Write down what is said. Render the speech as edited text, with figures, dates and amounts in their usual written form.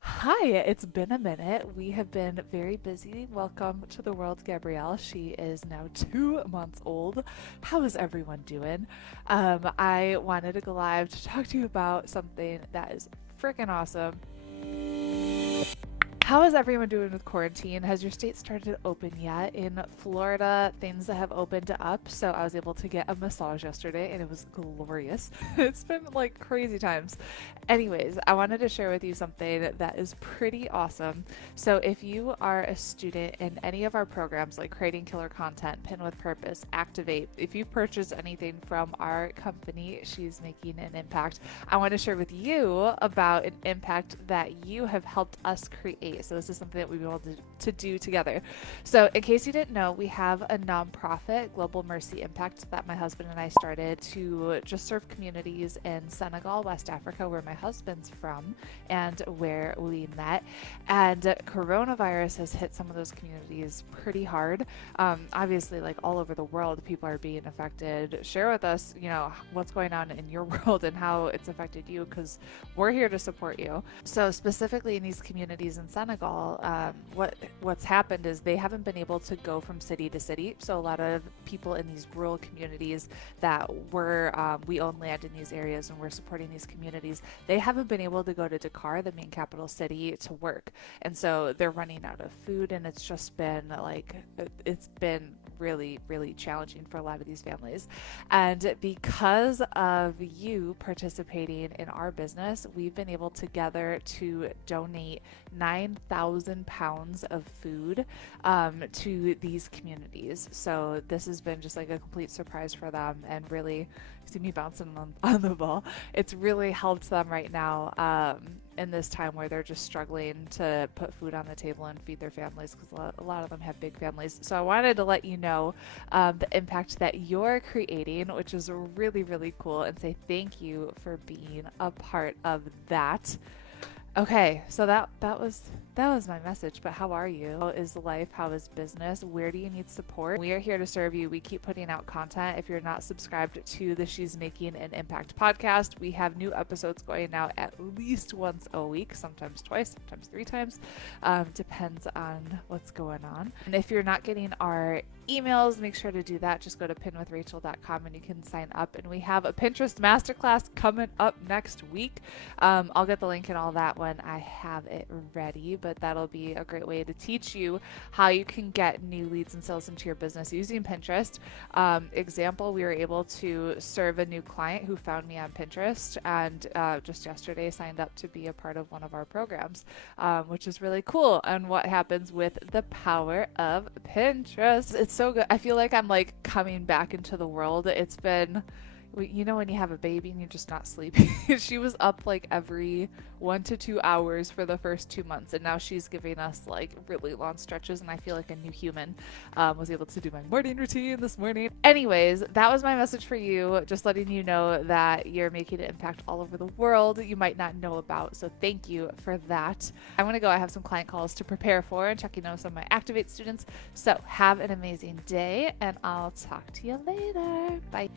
Hi, it's been a minute. We have been very busy. Welcome to the world, Gabrielle. She is now 2 months old. How is everyone doing? I wanted to go live to talk to you about something that is freaking awesome. How is everyone doing with quarantine? Has your state started to open yet? In Florida, things that have opened up. So I was able to get a massage yesterday and it was glorious. It's been like crazy times. Anyways, I wanted to share with you something that is pretty awesome. So if you are a student in any of our programs like Creating Killer Content, Pin with Purpose, Activate, if you purchase anything from our company, She's Making an Impact, I want to share with you about an impact that you have helped us create. So this is something that we've been able to do together. So in case you didn't know, we have a nonprofit, Global Mercy Impact, that my husband and I started to just serve communities in Senegal, West Africa, where my husband's from and where we met. And coronavirus has hit some of those communities pretty hard. Obviously, like all over the world, people are being affected. Share with us, what's going on in your world and how it's affected you, because we're here to support you. So specifically in these communities in Senegal, what's happened is they haven't been able to go from city to city. So a lot of people in these rural communities that we own land in these areas and we're supporting these communities, they haven't been able to go to Dakar, the main capital city, to work. And so they're running out of food, and it's been really, really challenging for a lot of these families. And because of you participating in our business, we've been able together to donate 9,000 pounds of food to these communities. So this has been just like a complete surprise for them, and really, see me bouncing on the ball. It's really helped them right now in this time where they're just struggling to put food on the table and feed their families, because a lot of them have big families. So I wanted to let you know the impact that you're creating, which is really, really cool, and say thank you for being a part of that. Okay, so that was my message, but how are you? How is life? How is business? Where do you need support? We are here to serve you. We keep putting out content. If you're not subscribed to the She's Making an Impact podcast, we have new episodes going out at least once a week, sometimes twice, sometimes three times. Depends on what's going on. And if you're not getting our emails, make sure to do that. Just go to pinwithrachel.com and you can sign up. And we have a Pinterest masterclass coming up next week. I'll get the link and all that when I have it ready, but that'll be a great way to teach you how you can get new leads and sales into your business using Pinterest. Example, we were able to serve a new client who found me on Pinterest and just yesterday signed up to be a part of one of our programs, which is really cool. And what happens with the power of Pinterest? It's so good. I feel like I'm like coming back into the world. It's been, when you have a baby and you're just not sleeping. She was up like every 1 to 2 hours for the first 2 months, and now she's giving us like really long stretches, and I feel like a new human. Was able to do my morning routine this morning. Anyways, that was my message for you, just letting you know that you're making an impact all over the world you might not know about. So thank you for that. I'm gonna go. I have some client calls to prepare for and checking out some of my Activate students. So have an amazing day, and I'll talk to you later. Bye.